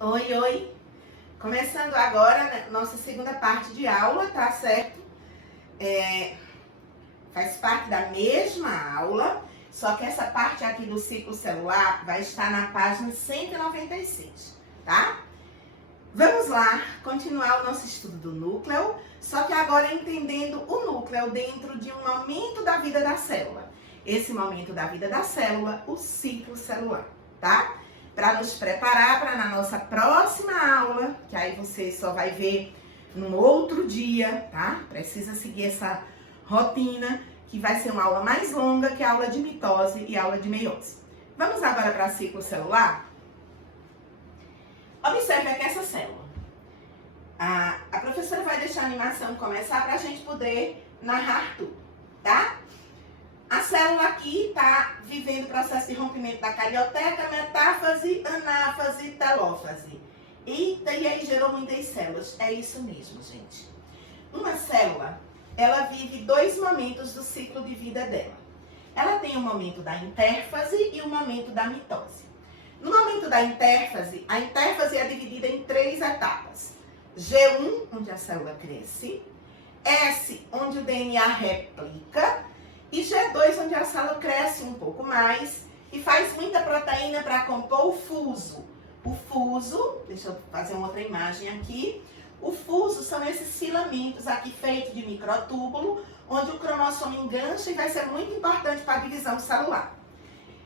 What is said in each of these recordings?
Oi, oi! Começando agora né, nossa segunda parte de aula, tá certo? Faz parte da mesma aula, só que essa parte aqui do ciclo celular vai estar na página 196, tá? Vamos lá, continuar o nosso estudo do núcleo, só que agora entendendo o núcleo dentro de um momento da vida da célula. Esse momento da vida da célula, o ciclo celular, tá? Para nos preparar para na nossa próxima aula, que aí você só vai ver num outro dia, tá? Precisa seguir essa rotina, que vai ser uma aula mais longa que a aula de mitose e aula de meiose. Vamos agora para ciclo celular? Observe aqui essa célula. A professora vai deixar a animação começar para a gente poder narrar tudo, tá? A célula aqui está vivendo o processo de rompimento da carioteca, metáfase, anáfase, telófase. Eita, e aí gerou muitas células. É isso mesmo, gente. Uma célula, ela vive dois momentos do ciclo de vida dela. Ela tem o momento da intérfase e o momento da mitose. No momento da intérfase, a intérfase é dividida em três etapas. G1, onde a célula cresce. S, onde o DNA replica. E G2, onde a célula cresce um pouco mais e faz muita proteína para compor o fuso. O fuso, deixa eu fazer uma outra imagem aqui. O fuso são esses filamentos aqui feitos de microtúbulo, onde o cromossomo engancha e vai ser muito importante para a divisão celular.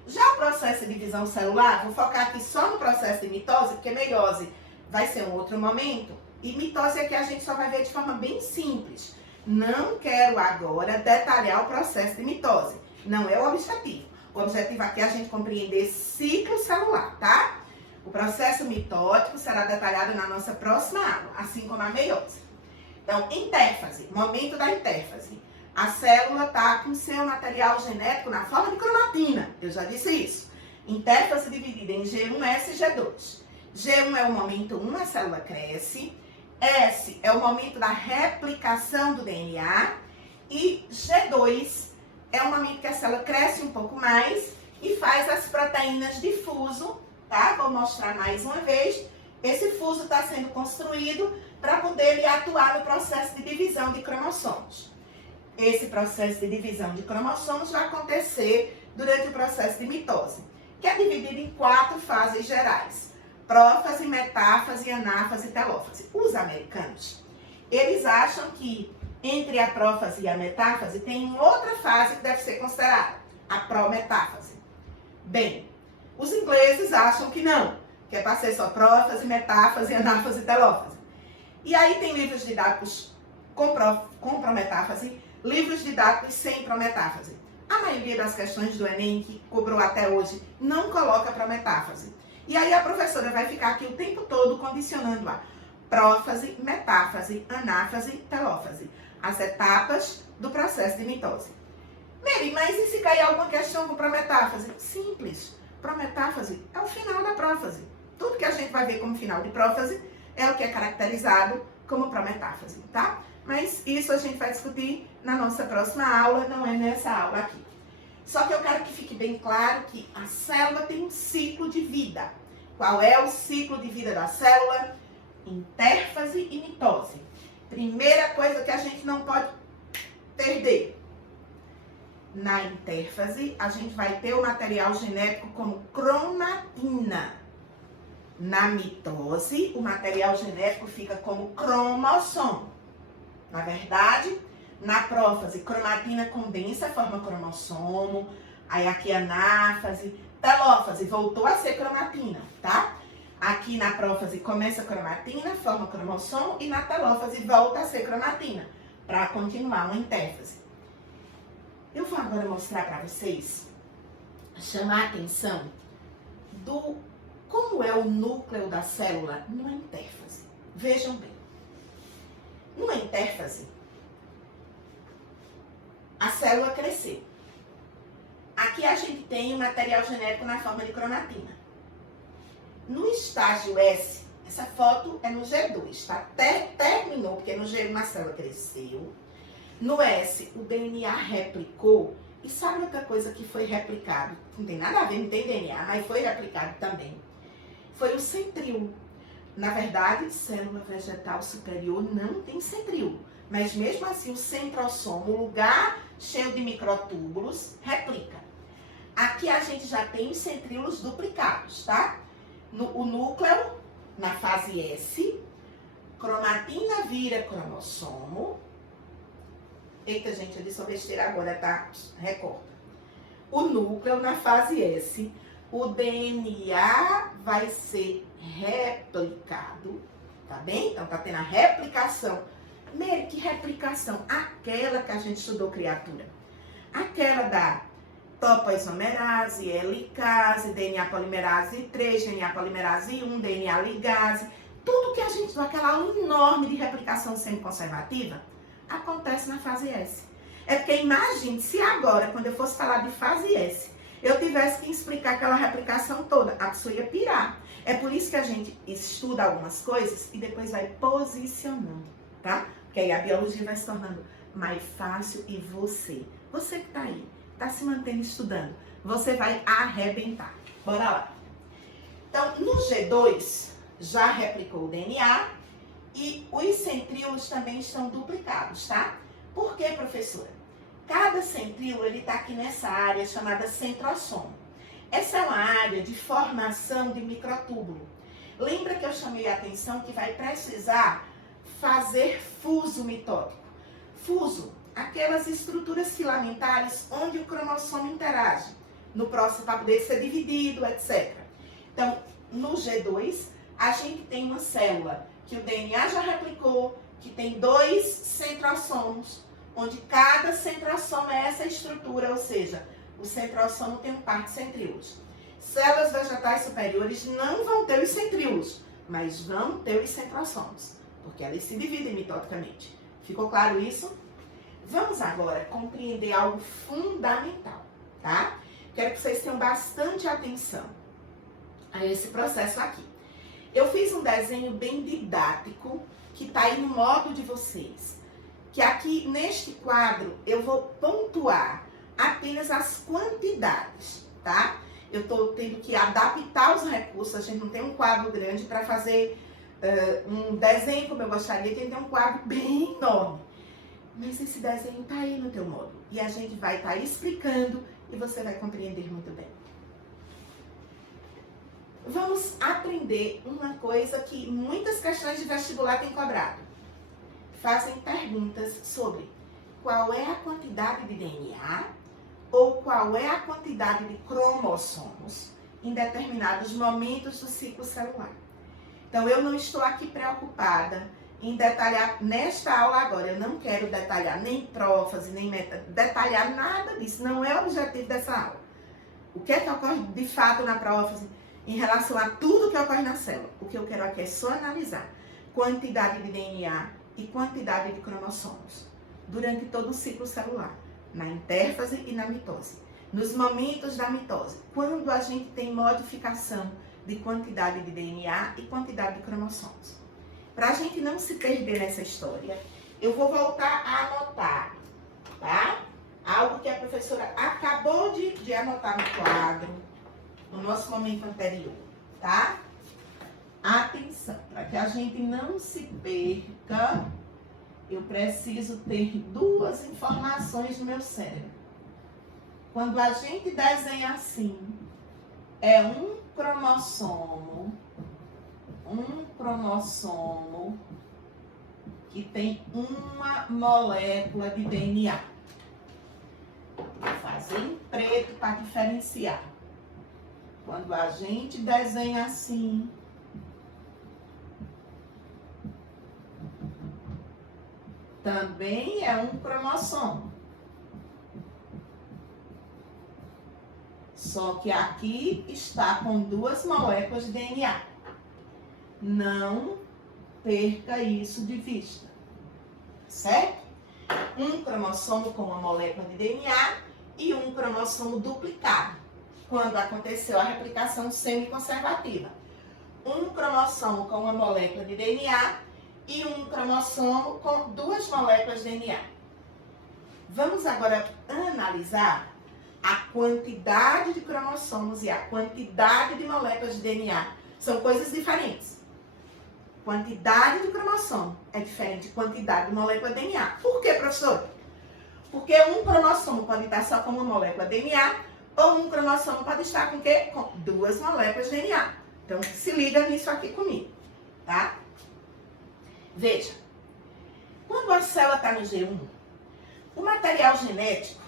Já o processo de divisão celular, vou focar aqui só no processo de mitose, porque meiose vai ser um outro momento. E mitose aqui a gente só vai ver de forma bem simples. Não quero agora detalhar o processo de mitose. Não é o objetivo. O objetivo aqui é a gente compreender ciclo celular, tá? O processo mitótico será detalhado na nossa próxima aula, assim como a meiose. Então, intérfase, momento da intérfase. A célula está com seu material genético na forma de cromatina. Eu já disse isso. Intérfase dividida em G1, S e G2. G1 é o momento 1, a célula cresce. S é o momento da replicação do DNA e G2 é o momento que a célula cresce um pouco mais e faz as proteínas de fuso, tá? Vou mostrar mais uma vez. Esse fuso está sendo construído para poder atuar no processo de divisão de cromossomos. Esse processo de divisão de cromossomos vai acontecer durante o processo de mitose, que é dividido em 4 fases gerais. Prófase, metáfase, anáfase e telófase. Os americanos, eles acham que entre a prófase e a metáfase tem outra fase que deve ser considerada, a prometáfase. Bem, os ingleses acham que não, que é para ser só prófase, metáfase, anáfase e telófase. E aí tem livros didáticos com prometáfase, livros didáticos sem prometáfase. A maioria das questões do Enem que cobrou até hoje não coloca prometáfase. E aí a professora vai ficar aqui o tempo todo condicionando a prófase, metáfase, anáfase, telófase. As etapas do processo de mitose. Mary, mas e se cair alguma questão com prometáfase? Simples. Prometáfase é o final da prófase. Tudo que a gente vai ver como final de prófase é o que é caracterizado como prometáfase, tá? Mas isso a gente vai discutir na nossa próxima aula, não é nessa aula aqui. Só que eu quero que fique bem claro que a célula tem um ciclo de vida. Qual é o ciclo de vida da célula? Intérfase e mitose. Primeira coisa que a gente não pode perder. Na intérfase, a gente vai ter o material genético como cromatina. Na mitose, o material genético fica como cromossomo. Na verdade, na prófase, cromatina condensa, forma cromossomo. Aí aqui anáfase, telófase, voltou a ser cromatina, tá? Aqui na prófase começa a cromatina, forma cromossomo. E na telófase volta a ser cromatina, para continuar uma intérfase. Eu vou agora mostrar para vocês, chamar a atenção do como é o núcleo da célula numa intérfase. Vejam bem. Numa intérfase, a célula cresceu. Aqui a gente tem o material genético na forma de cromatina. No estágio S, essa foto é no G2, tá? Terminou, porque no G1 a célula cresceu. No S, o DNA replicou. E sabe outra coisa que foi replicado? Não tem nada a ver, não tem DNA, mas foi replicado também. Foi o centríolo. Na verdade, célula vegetal superior não tem centríolo. Mas mesmo assim, o centrossomo, o lugar cheio de microtúbulos, replica. Aqui a gente já tem os centríolos duplicados, tá? O núcleo, na fase S, cromatina vira cromossomo. Eita, gente, eu disse uma besteira agora, tá? Recorta. O núcleo, na fase S, o DNA vai ser replicado, tá bem? Então, tá tendo a replicação. Mary, que replicação? Aquela que a gente estudou, criatura. Aquela da topoisomerase, helicase, DNA polimerase 3, DNA polimerase 1, DNA ligase. Tudo que a gente viu, aquela aula enorme de replicação semi-conservativa, acontece na fase S. É porque imagine se agora, quando eu fosse falar de fase S, eu tivesse que explicar aquela replicação toda, a pessoa ia pirar. É por isso que a gente estuda algumas coisas e depois vai posicionando, tá? Porque aí a biologia vai se tornando mais fácil e você que tá aí, tá se mantendo estudando, você vai arrebentar. Bora lá. Então, no G2, já replicou o DNA e os centríolos também estão duplicados, tá? Por quê, professora? Cada centríolo, ele tá aqui nessa área chamada centrossomo. Essa é uma área de formação de microtúbulo. Lembra que eu chamei a atenção que vai precisar fazer fuso mitótico. Fuso, aquelas estruturas filamentares onde o cromossomo interage no próximo para poder ser dividido, etc. Então, no G2, a gente tem uma célula que o DNA já replicou, que tem 2 centrossomos, onde cada centrossomo é essa estrutura, ou seja, o centrossomo tem um par de centríolos. Células vegetais superiores não vão ter os centríolos, mas vão ter os centrossomos, porque elas se dividem mitoticamente. Ficou claro isso? Vamos agora compreender algo fundamental, tá? Quero que vocês tenham bastante atenção a esse processo aqui. Eu fiz um desenho bem didático, que está aí no modo de vocês. Que aqui, neste quadro, eu vou pontuar apenas as quantidades, tá? Eu estou tendo que adaptar os recursos, a gente não tem um quadro grande para fazer um desenho como eu gostaria, tem que ter um quadro bem enorme. Mas esse desenho está aí no teu módulo. E a gente vai estar explicando e você vai compreender muito bem. Vamos aprender uma coisa que muitas questões de vestibular têm cobrado. Fazem perguntas sobre qual é a quantidade de DNA ou qual é a quantidade de cromossomos em determinados momentos do ciclo celular. Então, eu não estou aqui preocupada em detalhar nesta aula agora. Eu não quero detalhar nem prófase, nem detalhar nada disso. Não é o objetivo dessa aula. O que é que ocorre de fato na prófase em relação a tudo que ocorre na célula? O que eu quero aqui é só analisar quantidade de DNA e quantidade de cromossomos durante todo o ciclo celular, na intérfase e na mitose. Nos momentos da mitose, quando a gente tem modificação de quantidade de DNA e quantidade de cromossomos. Para a gente não se perder nessa história, eu vou voltar a anotar, tá? Algo que a professora acabou de anotar no quadro, no nosso momento anterior, tá? Atenção, para que a gente não se perca, eu preciso ter 2 informações no meu cérebro. Quando a gente desenha assim, é um cromossomo que tem uma molécula de DNA. Vou fazer em preto para diferenciar. Quando a gente desenha assim, também é um cromossomo. Só que aqui está com 2 moléculas de DNA. Não perca isso de vista. Certo? Um cromossomo com uma molécula de DNA e um cromossomo duplicado, quando aconteceu a replicação semi-conservativa. Um cromossomo com uma molécula de DNA e um cromossomo com 2 moléculas de DNA. Vamos agora analisar a quantidade de cromossomos e a quantidade de moléculas de DNA. São coisas diferentes. quantidade de cromossomo é diferente de quantidade de molécula DNA. Por quê, professor? Porque um cromossomo pode estar só com uma molécula DNA, ou um cromossomo pode estar com o quê? Com 2 moléculas de DNA. Então, se liga nisso aqui comigo, tá? Veja, quando a célula está no G1, o material genético,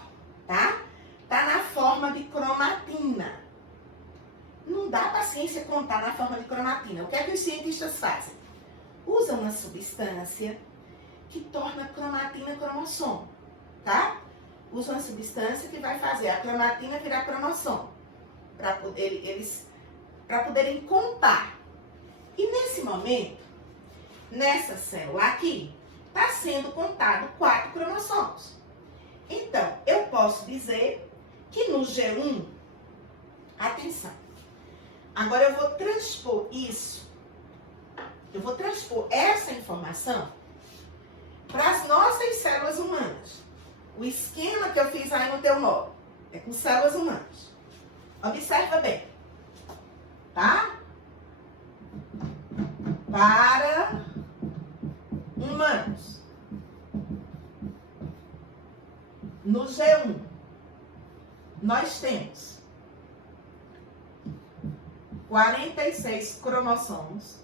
tá? Tá na forma de cromatina. Não dá para a ciência contar na forma de cromatina. O que é que os cientistas fazem? Usam uma substância que torna cromatina cromossomo, tá? Usam uma substância que vai fazer a cromatina virar cromossomo, para poderem contar. E nesse momento, nessa célula aqui, está sendo contado 4 cromossomos. Então, eu posso dizer que no G1, atenção, agora eu vou transpor isso, eu vou transpor essa informação para as nossas células humanas. O esquema que eu fiz aí no teu módulo é com células humanas. Observa bem, tá? Para humanos. No G1, nós temos 46 cromossomos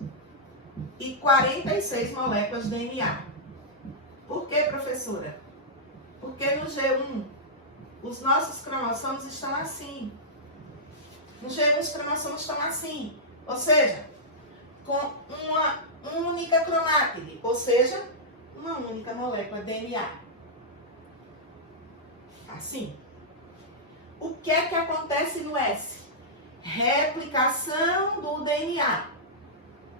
e 46 moléculas de DNA. Por quê, professora? Porque no G1, os nossos cromossomos estão assim. No G1, os cromossomos estão assim. Ou seja, com uma única cromátide. Ou seja, uma única molécula de DNA. Assim. O que é que acontece no S? Replicação do DNA.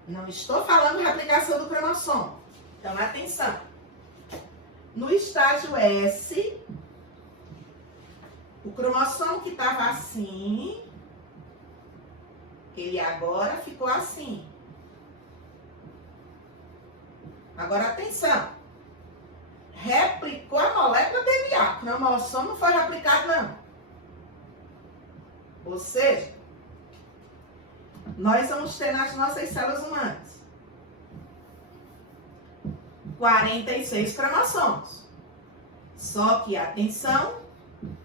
Não estou falando replicação do cromossomo. Então, atenção. No estágio S, o cromossomo que estava assim, ele agora ficou assim. Agora, atenção. Replicou a molécula DNA. O cromossomo não foi replicado, não. Ou seja, nós vamos ter nas nossas células humanas 46 cromossomos. Só que, atenção,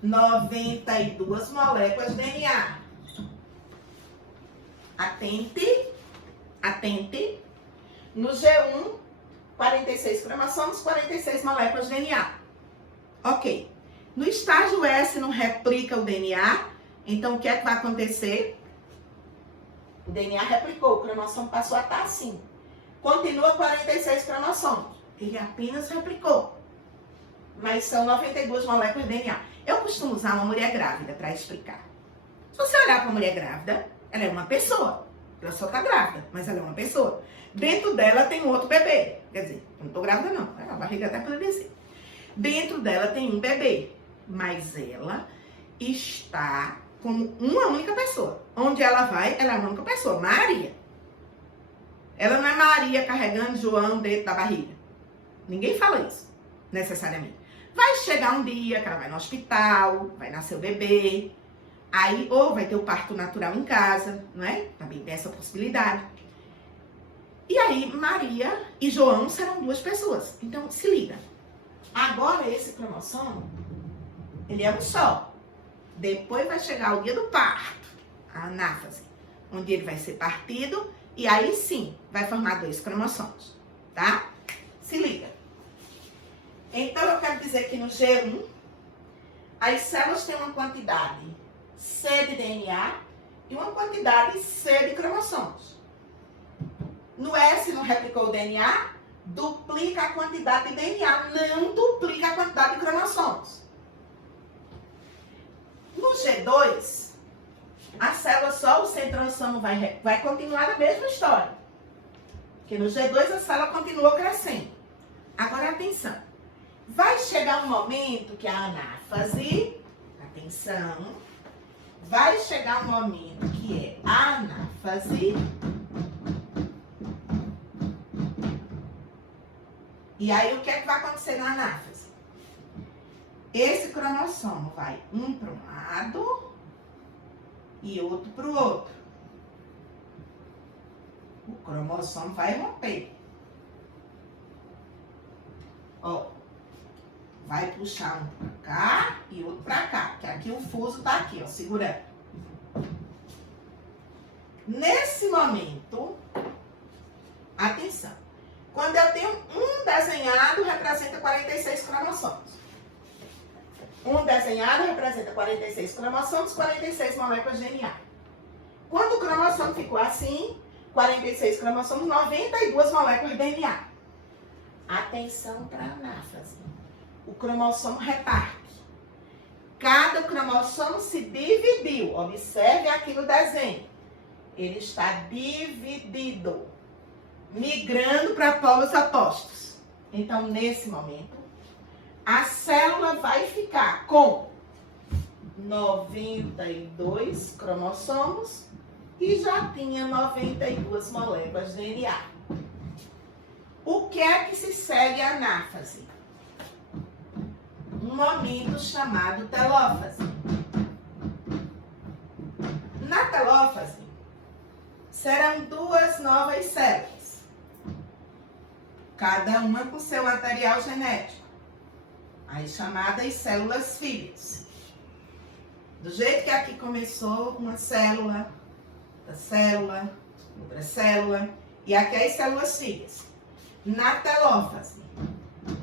92 moléculas de DNA. Atente. No G1, 46 cromossomos, 46 moléculas de DNA. Ok. No estágio S não replica o DNA, então o que é que vai acontecer? O DNA replicou, o cromossomo passou a estar assim. Continua 46 cromossomos. Ele apenas replicou. Mas são 92 moléculas de DNA. Eu costumo usar uma mulher grávida para explicar. Se você olhar para uma mulher grávida, ela é uma pessoa. Ela só está grávida, mas ela é uma pessoa. Dentro dela tem um outro bebê. Quer dizer, eu não estou grávida não, a barriga até pode dizer. Dentro dela tem um bebê, mas ela está como uma única pessoa. Onde ela vai, ela é uma única pessoa, Maria. Ela não é Maria carregando João dentro da barriga. Ninguém fala isso, necessariamente. Vai chegar um dia que ela vai no hospital, vai nascer o bebê, aí ou vai ter o parto natural em casa, não é? Também tem essa possibilidade. E aí, Maria e João serão 2 pessoas. Então, se liga. Agora, esse cromossomo, ele é um só. Depois vai chegar o dia do parto, a anáfase, onde ele vai ser partido e aí sim vai formar 2 cromossomos, tá? Se liga. Então, eu quero dizer que no G1, as células têm uma quantidade C de DNA e uma quantidade C de cromossomos. No S não replicou o DNA, duplica a quantidade de DNA, não duplica a quantidade de cromossomos. No G2, a célula só, o centrossomo vai continuar a mesma história. Porque no G2 a célula continua crescendo. Agora, atenção. Vai chegar um momento que a anáfase, atenção, vai chegar um momento que é a anáfase. E aí, o que é que vai acontecer na anáfase? Esse cromossomo vai um para um lado e outro para o outro. O cromossomo vai romper. Ó, vai puxar um pra cá e outro pra cá, que aqui o fuso tá aqui, ó, segurando. Nesse momento, atenção, quando eu tenho um desenhado, representa 46 cromossomos. Um desenhado representa 46 cromossomos, 46 moléculas de DNA. Quando o cromossomo ficou assim, 46 cromossomos, 92 moléculas de DNA. Atenção para a anáfase. O cromossomo reparte. Cada cromossomo se dividiu. Observe aqui no desenho. Ele está dividido, migrando para polos opostos. Então, nesse momento, a célula vai ficar com 92 cromossomos e já tinha 92 moléculas de DNA. O que é que se segue a anáfase? Um momento chamado telófase. Na telófase, serão duas novas células, cada uma com seu material genético, as chamadas células filhas. Do jeito que aqui começou uma célula, outra célula, e aqui as células filhas. Na telófase,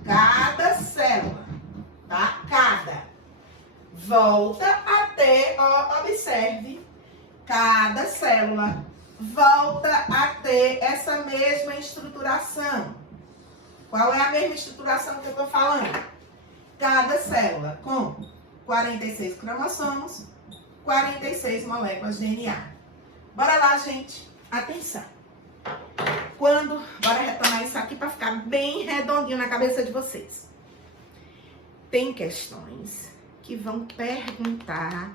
cada célula, tá? Cada, volta até, ó, observe, cada célula volta a ter essa mesma estruturação. Qual é a mesma estruturação que eu estou falando? Cada célula com 46 cromossomos, 46 moléculas de DNA. Bora lá, gente. Atenção. Bora retomar isso aqui para ficar bem redondinho na cabeça de vocês. Tem questões que vão perguntar.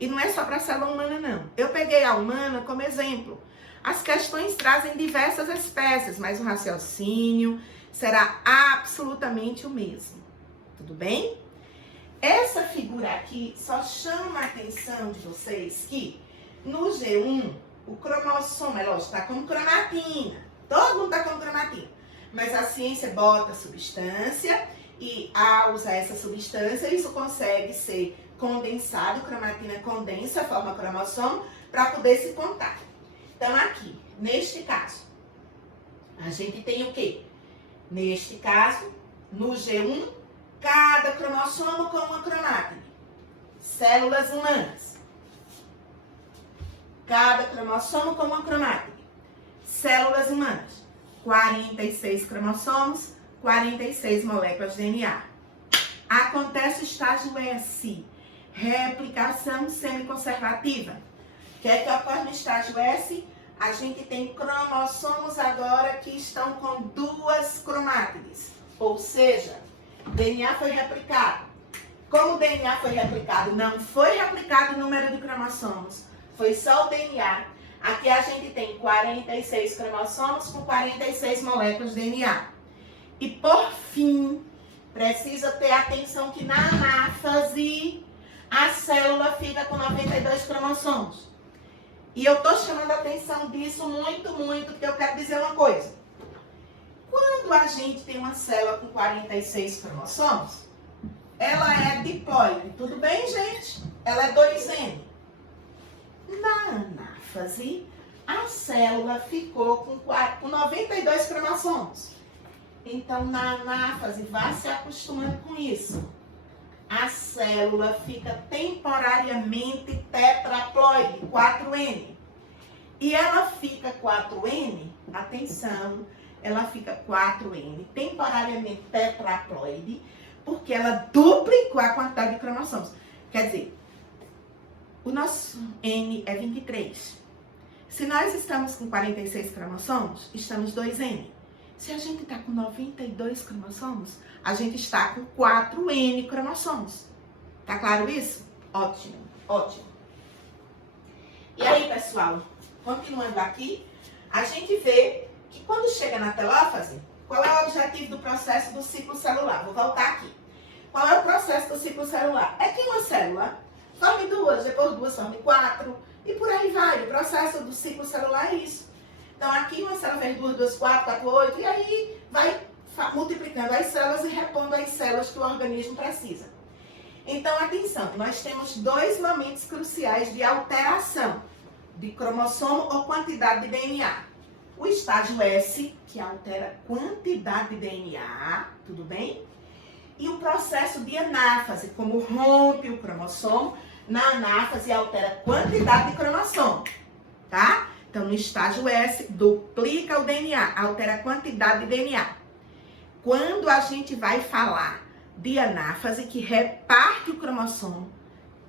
E não é só para a célula humana, não. Eu peguei a humana como exemplo. As questões trazem diversas espécies, mas o raciocínio será absolutamente o mesmo. Tudo bem? Essa figura aqui só chama a atenção de vocês que no G1, o cromossomo, é lógico, está como cromatina. Todo mundo está como cromatina. Mas a ciência bota substância e ao usar essa substância, isso consegue ser condensado, cromatina condensa, forma cromossomo, para poder se contar. Então, aqui, neste caso, a gente tem o quê? Neste caso, no G1, cada cromossomo com uma cromátide. Células humanas. Cada cromossomo com uma cromátide. Células humanas. 46 cromossomos, 46 moléculas de DNA. Acontece o estágio S. Replicação semiconservativa. O que é que ocorre no estágio S? A gente tem cromossomos agora que estão com duas cromátides. Ou seja, DNA foi replicado. Como o DNA foi replicado, não foi replicado o número de cromossomos. Foi só o DNA. Aqui a gente tem 46 cromossomos com 46 moléculas de DNA. E por fim, precisa ter atenção que na anáfase a célula fica com 92 cromossomos. E eu estou chamando a atenção disso muito, porque eu quero dizer uma coisa. Quando a gente tem uma célula com 46 cromossomos, ela é diploide. Tudo bem, gente? Ela é 2N. Na anáfase, a célula ficou com 92 cromossomos. Então, na anáfase, vá se acostumando com isso. A célula fica temporariamente tetraploide, 4N. E ela fica 4N, atenção, ela fica 4N, temporariamente tetraploide, porque ela duplicou a quantidade de cromossomos. Quer dizer, o nosso N é 23. Se nós estamos com 46 cromossomos, estamos 2N. Se a gente está com 92 cromossomos, a gente está com 4N cromossomos. Tá claro isso? Ótimo, ótimo. E aí, pessoal, continuando aqui, a gente vê que quando chega na telófase, qual é o objetivo do processo do ciclo celular? Vou voltar aqui. Qual é o processo do ciclo celular? É que uma célula forme duas, depois duas forme 4, e por aí vai. O processo do ciclo celular é isso. Então, aqui uma célula fez 2, 2, 4, 4, 8, e aí vai multiplicando as células e repondo as células que o organismo precisa. Então, atenção, nós temos dois momentos cruciais de alteração de cromossomo ou quantidade de DNA. O estágio S, que altera quantidade de DNA, tudo bem? E o processo de anáfase, como rompe o cromossomo, na anáfase altera quantidade de cromossomo, tá? Então, no estágio S, duplica o DNA, altera a quantidade de DNA. Quando a gente vai falar de anáfase, que reparte o cromossomo,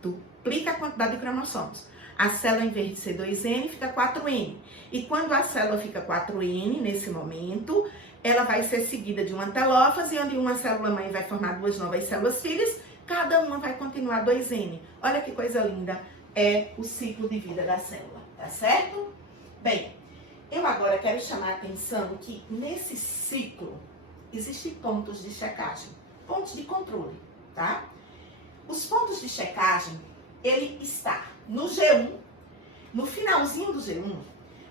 duplica a quantidade de cromossomos. A célula, em vez de ser 2N, fica 4N. E quando a célula fica 4N, nesse momento, ela vai ser seguida de uma telófase, onde uma célula mãe vai formar duas novas células filhas, cada uma vai continuar 2N. Olha que coisa linda, é o ciclo de vida da célula, tá certo? Bem, eu agora quero chamar a atenção que nesse ciclo existem pontos de checagem, pontos de controle, tá? Os pontos de checagem, ele está no G1, no finalzinho do G1,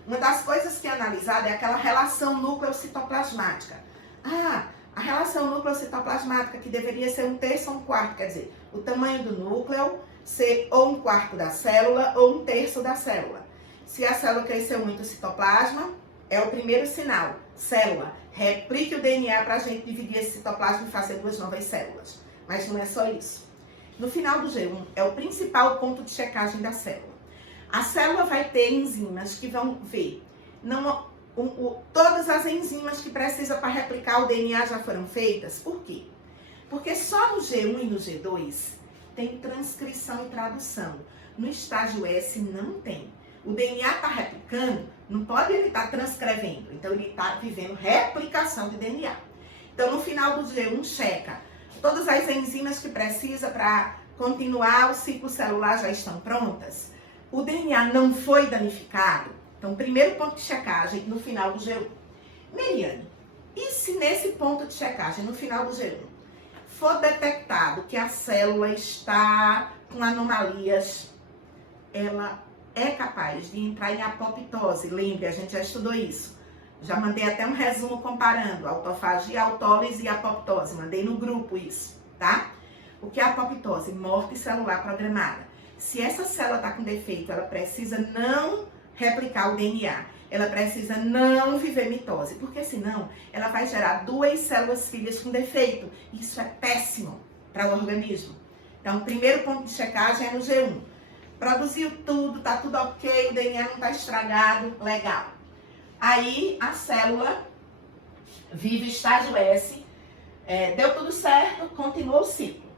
uma das coisas que é analisada é aquela relação núcleo-citoplasmática. A relação núcleo-citoplasmática, que deveria ser 1/3 ou 1/4, quer dizer, o tamanho do núcleo ser ou 1/4 da célula ou 1/3 da célula. Se a célula cresceu muito o citoplasma, é o primeiro sinal. Célula, replique o DNA para a gente dividir esse citoplasma e fazer duas novas células. Mas não é só isso. No final do G1, é o principal ponto de checagem da célula. A célula vai ter enzimas que vão ver. Todas as enzimas que precisa para replicar o DNA já foram feitas. Por quê? Porque só no G1 e no G2 tem transcrição e tradução. No estágio S não tem. O DNA está replicando, não pode ele estar transcrevendo. Então, ele está vivendo replicação de DNA. Então, no final do G1, checa. Todas as enzimas que precisa para continuar o ciclo celular já estão prontas. O DNA não foi danificado. Então, primeiro ponto de checagem no final do G1. Meriane, e se nesse ponto de checagem no final do G1 for detectado que a célula está com anomalias, ela é capaz de entrar em apoptose? Lembre, a gente já estudou isso. Já mandei até um resumo comparando autofagia, autólise e apoptose. Mandei no grupo isso, tá? O que é apoptose? Morte celular programada. Se essa célula está com defeito, ela precisa não replicar o DNA. Ela precisa não viver mitose, porque senão ela vai gerar duas células filhas com defeito. Isso é péssimo para o organismo. Então, o primeiro ponto de checagem é no G1. Produziu tudo, tá tudo ok, o DNA não está estragado, legal. Aí a célula vive o estágio S, deu tudo certo, continuou o ciclo.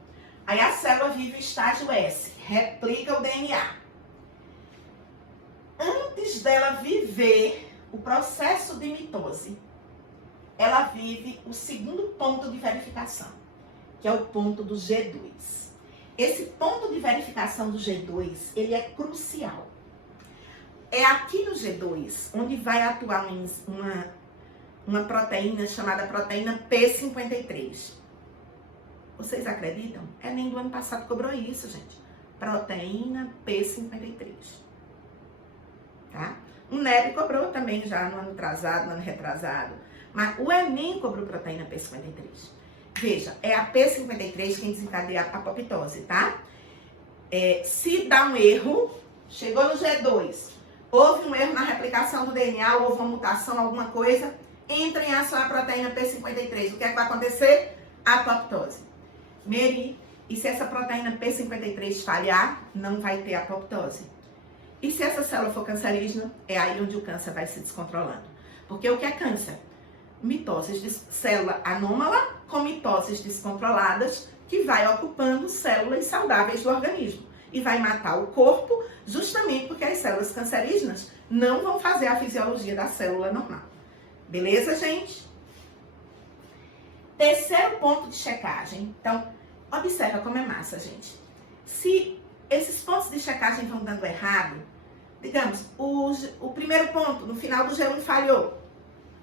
Aí a célula vive o estágio S, replica o DNA. Antes dela viver o processo de mitose, ela vive o segundo ponto de verificação, que é o ponto do G2. Esse ponto de verificação do G2, ele é crucial. É aqui no G2 onde vai atuar uma proteína chamada proteína P53. Vocês acreditam? Nem do ano passado cobrou isso, gente. Proteína P53. Tá? O NEB cobrou também já no ano atrasado, no ano retrasado. Mas o Enem cobrou proteína P53. Veja, é a P53 quem desencadeia a apoptose, tá? Se dá um erro, chegou no G2, houve um erro na replicação do DNA, houve uma mutação, alguma coisa, entra em ação a proteína P53. O que é que vai acontecer? Apoptose. Meri, e se essa proteína P53 falhar, não vai ter apoptose. E se essa célula for cancerígena, é aí onde o câncer vai se descontrolando. Porque o que é câncer? Mitoses de célula anômala com mitoses descontroladas, que vai ocupando células saudáveis do organismo. E vai matar o corpo, justamente porque as células cancerígenas não vão fazer a fisiologia da célula normal. Beleza, gente? Terceiro ponto de checagem. Então, observa como é massa, gente. Se esses pontos de checagem vão dando errado, digamos, o primeiro ponto, no final do G1, falhou.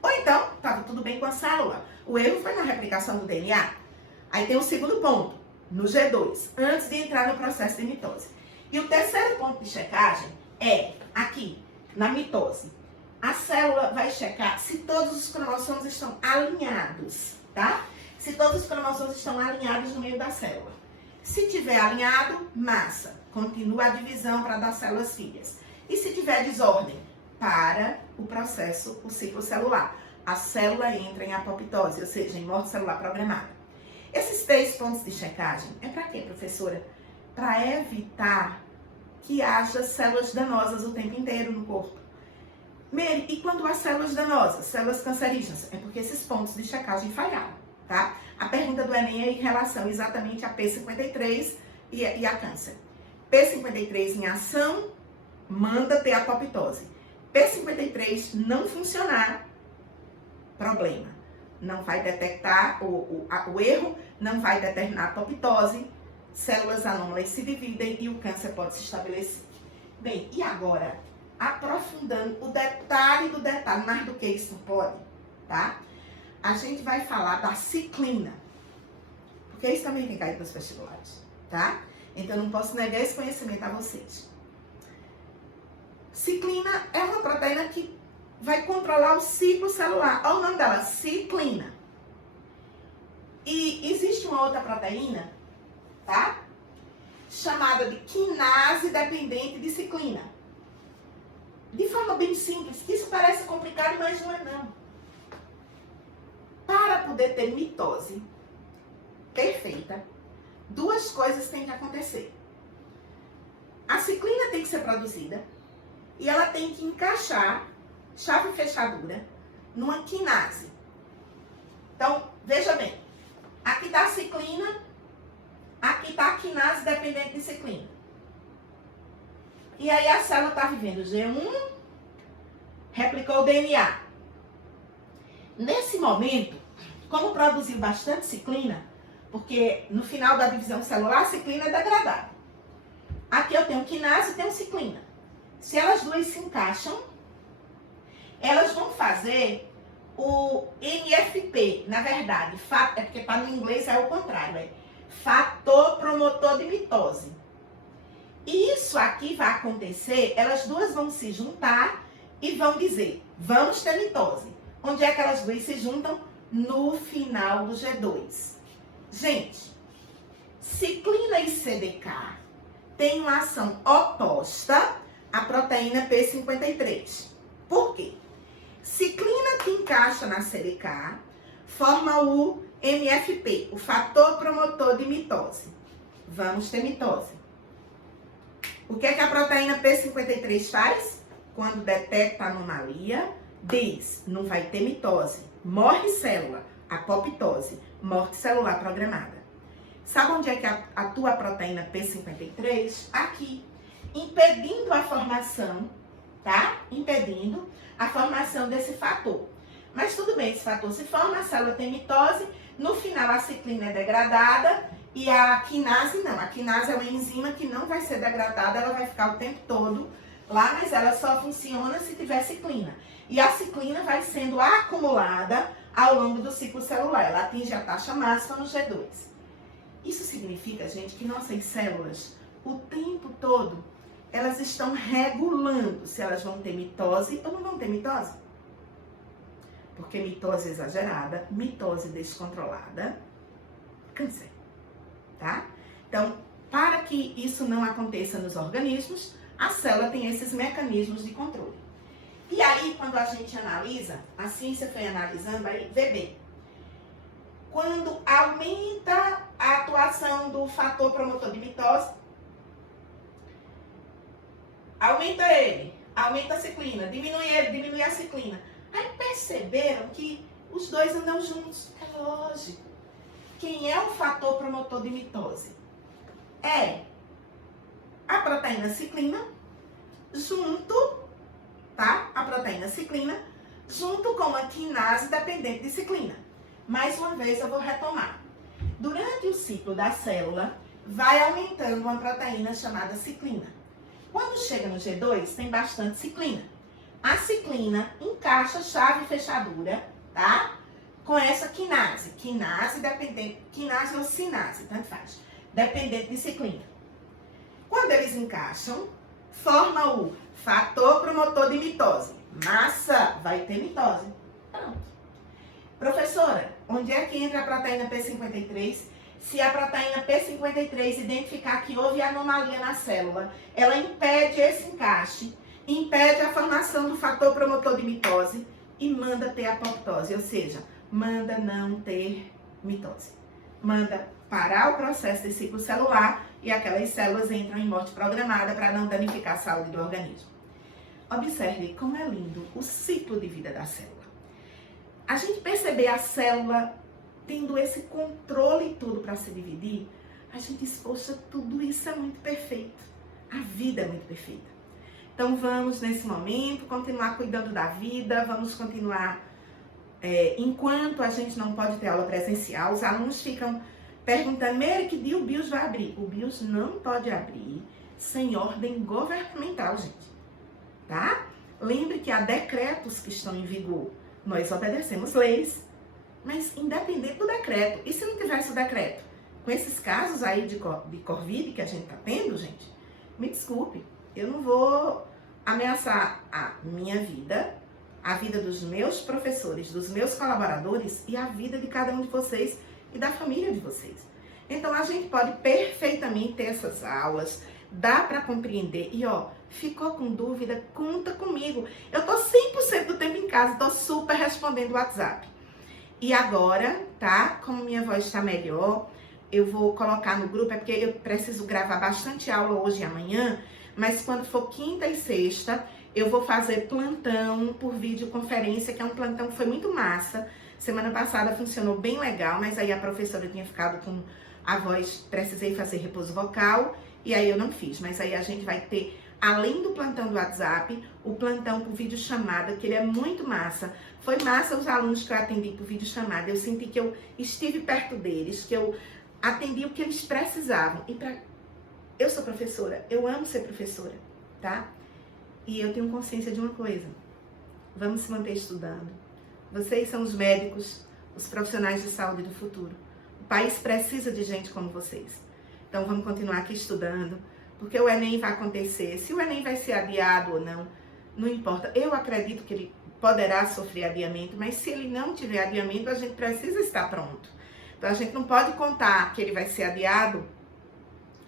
Ou então, estava tudo bem com a célula. O erro foi na replicação do DNA. Aí tem o segundo ponto, no G2, antes de entrar no processo de mitose. E o terceiro ponto de checagem é aqui, na mitose. a célula vai checar se todos os cromossomos estão alinhados, tá? Se todos os cromossomos estão alinhados no meio da célula. Se tiver alinhado, massa. Continua a divisão para dar células filhas. E se tiver desordem, para o processo, o ciclo celular. A célula entra em apoptose, ou seja, em morte celular programada. Esses 3 pontos de checagem é para quê, professora? Para evitar que haja células danosas o tempo inteiro no corpo. Mary, e quando há células danosas, células cancerígenas? É porque esses pontos de checagem falharam, tá? A pergunta do Enem é em relação exatamente a P53 e a câncer. P53 em ação, manda ter apoptose. P53 não funcionar, problema. Não vai detectar o erro, não vai determinar a apoptose, células anômalas se dividem e o câncer pode se estabelecer. Bem, e agora, aprofundando o detalhe do detalhe, mais do que isso pode, tá? A gente vai falar da ciclina, porque isso também tem caído nos vestibulares, tá? Então, eu não posso negar esse conhecimento a vocês. Ciclina é uma proteína que vai controlar o ciclo celular. Olha o nome dela, ciclina. E existe uma outra proteína, tá? Chamada de quinase dependente de ciclina. De forma bem simples, isso parece complicado, mas não é não. Para poder ter mitose perfeita, 2 coisas têm que acontecer. A ciclina tem que ser produzida e ela tem que encaixar, chave e fechadura, numa quinase. Então, veja bem, aqui está a ciclina, aqui está a quinase dependente de ciclina. E aí a célula está vivendo G1, replicou o DNA. Nesse momento, como produziu bastante ciclina, porque no final da divisão celular a ciclina é degradada. Aqui eu tenho quinase e tenho ciclina. Se elas duas se encaixam, elas vão fazer o NFP. Na verdade, é porque está no inglês, é o contrário, é fator promotor de mitose. E isso aqui vai acontecer, elas duas vão se juntar e vão dizer, vamos ter mitose. Onde é que elas duas se juntam? No final do G2. Gente, ciclina e CDK têm uma ação oposta à proteína P53. Por quê? Ciclina que encaixa na CDK forma o MFP, o fator promotor de mitose. Vamos ter mitose. O que é que a proteína P53 faz? Quando detecta anomalia, diz, não vai ter mitose, morre célula, apoptose, morte celular programada. Sabe onde é que atua a proteína P53? Aqui, impedindo a formação, tá? Impedindo a formação desse fator. Mas tudo bem, esse fator se forma, a célula tem mitose, no final a ciclina é degradada e a quinase não. A quinase é uma enzima que não vai ser degradada, ela vai ficar o tempo todo lá, mas ela só funciona se tiver ciclina. E a ciclina vai sendo acumulada ao longo do ciclo celular, ela atinge a taxa máxima no G2. Isso significa, gente, que nossas células, o tempo todo, elas estão regulando se elas vão ter mitose ou não vão ter mitose. Porque mitose exagerada, mitose descontrolada, câncer, tá? Então, para que isso não aconteça nos organismos, a célula tem esses mecanismos de controle. E aí, quando a gente analisa, a ciência foi analisando, aí vê bem. Quando aumenta a atuação do fator promotor de mitose, aumenta ele, aumenta a ciclina, diminui ele, diminui a ciclina. Aí perceberam que os dois andam juntos. É lógico. Quem é o fator promotor de mitose? É a proteína ciclina junto, tá? A proteína ciclina junto com a quinase dependente de ciclina. Mais uma vez eu vou retomar. Durante o ciclo da célula, vai aumentando uma proteína chamada ciclina. Quando chega no G2, tem bastante ciclina. A ciclina encaixa chave e fechadura, tá? Com essa quinase. Quinase dependente, quinase ou sinase, tanto faz. Dependente de ciclina. Quando eles encaixam, forma o fator promotor de mitose. massa, vai ter mitose. Pronto. Professora, onde é que entra a proteína P53? Se a proteína P53 identificar que houve anomalia na célula, ela impede esse encaixe, impede a formação do fator promotor de mitose e manda ter apoptose, ou seja, manda não ter mitose. Manda parar o processo de ciclo celular e aquelas células entram em morte programada para não danificar a saúde do organismo. Observe como é lindo o ciclo de vida da célula. A gente perceber a célula tendo esse controle tudo para se dividir, a gente diz, poxa, tudo isso é muito perfeito. A vida é muito perfeita. Então vamos, nesse momento, continuar cuidando da vida, vamos continuar, enquanto a gente não pode ter aula presencial, os alunos ficam perguntando, Mary, que dia o BIOS vai abrir? O BIOS não pode abrir sem ordem governamental, gente. Tá? Lembre que há decretos que estão em vigor. Nós obedecemos leis, mas independente do decreto. E se não tivesse o decreto? Com esses casos aí de Covid que a gente tá tendo, gente, me desculpe, eu não vou ameaçar a minha vida, a vida dos meus professores, dos meus colaboradores e a vida de cada um de vocês e da família de vocês. Então a gente pode perfeitamente ter essas aulas, dá para compreender. E ó, ficou com dúvida? Conta comigo. Eu tô 100% do tempo em casa, tô super respondendo o WhatsApp. E agora, tá? Como minha voz está melhor, eu vou colocar no grupo, é porque eu preciso gravar bastante aula hoje e amanhã, mas quando for quinta e sexta, eu vou fazer plantão por videoconferência, que é um plantão que foi muito massa. Semana passada funcionou bem legal, mas aí a professora tinha ficado com a voz, precisei fazer repouso vocal, e aí eu não fiz. Mas aí a gente vai ter, além do plantão do WhatsApp, o plantão por videochamada, que ele é muito massa. Foi massa os alunos que eu atendi por videochamada. Eu senti que eu estive perto deles, que eu atendi o que eles precisavam. Eu sou professora, eu amo ser professora, tá? E eu tenho consciência de uma coisa. Vamos se manter estudando. Vocês são os médicos, os profissionais de saúde do futuro. O país precisa de gente como vocês. Então vamos continuar aqui estudando, porque o Enem vai acontecer. Se o Enem vai ser adiado ou não, não importa. Eu acredito que ele poderá sofrer adiamento, mas se ele não tiver adiamento, a gente precisa estar pronto. Então a gente não pode contar que ele vai ser adiado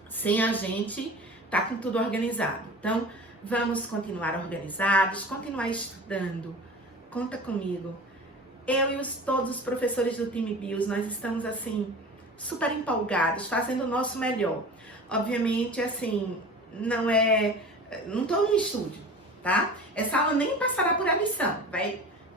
sem a gente estar com tudo organizado. Então vamos continuar organizados, continuar estudando. Conta comigo. Eu e todos os professores do time BIOS, nós estamos assim, super empolgados, fazendo o nosso melhor. Obviamente, assim, não tô no estúdio, tá? Essa aula nem passará por emissão.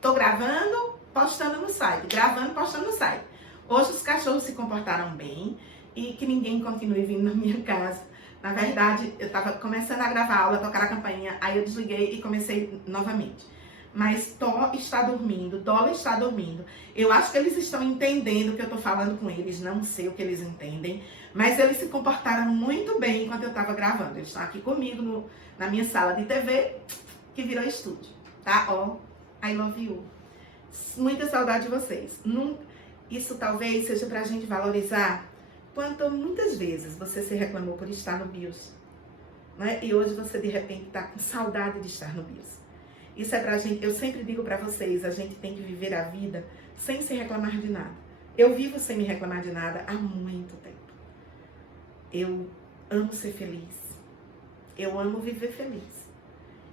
Tô gravando, postando no site, gravando, postando no site. Hoje os cachorros se comportaram bem e que ninguém continue vindo na minha casa. Na verdade, eu tava começando a gravar a aula, tocar a campainha, aí eu desliguei e comecei novamente. Mas Thó está dormindo, Dola está dormindo. Eu acho que eles estão entendendo o que eu tô falando com eles, não sei o que eles entendem, mas eles se comportaram muito bem enquanto eu estava gravando. Eles estão aqui comigo na minha sala de TV, que virou estúdio, tá? Ó, I love you. Muita saudade de vocês. Isso talvez seja pra gente valorizar quanto muitas vezes você se reclamou por estar no BIOS, né? E hoje você de repente tá com saudade de estar no BIOS. Isso é pra gente, eu sempre digo pra vocês, a gente tem que viver a vida sem se reclamar de nada. Eu vivo sem me reclamar de nada há muito tempo. Eu amo ser feliz. Eu amo viver feliz.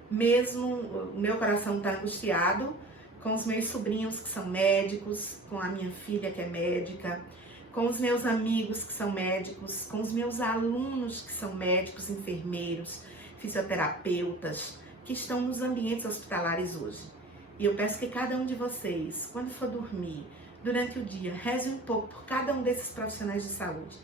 Mesmo o meu coração tá angustiado com os meus sobrinhos que são médicos, com a minha filha que é médica, com os meus amigos que são médicos, com os meus alunos que são médicos, enfermeiros, fisioterapeutas, que estão nos ambientes hospitalares hoje. E eu peço que cada um de vocês, quando for dormir, durante o dia, reze um pouco por cada um desses profissionais de saúde.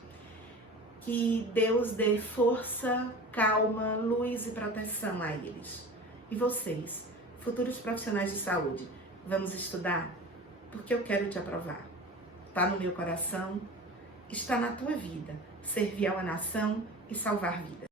Que Deus dê força, calma, luz e proteção a eles. E vocês, futuros profissionais de saúde, vamos estudar? Porque eu quero te aprovar. Está no meu coração, está na tua vida, servir a uma nação e salvar vidas.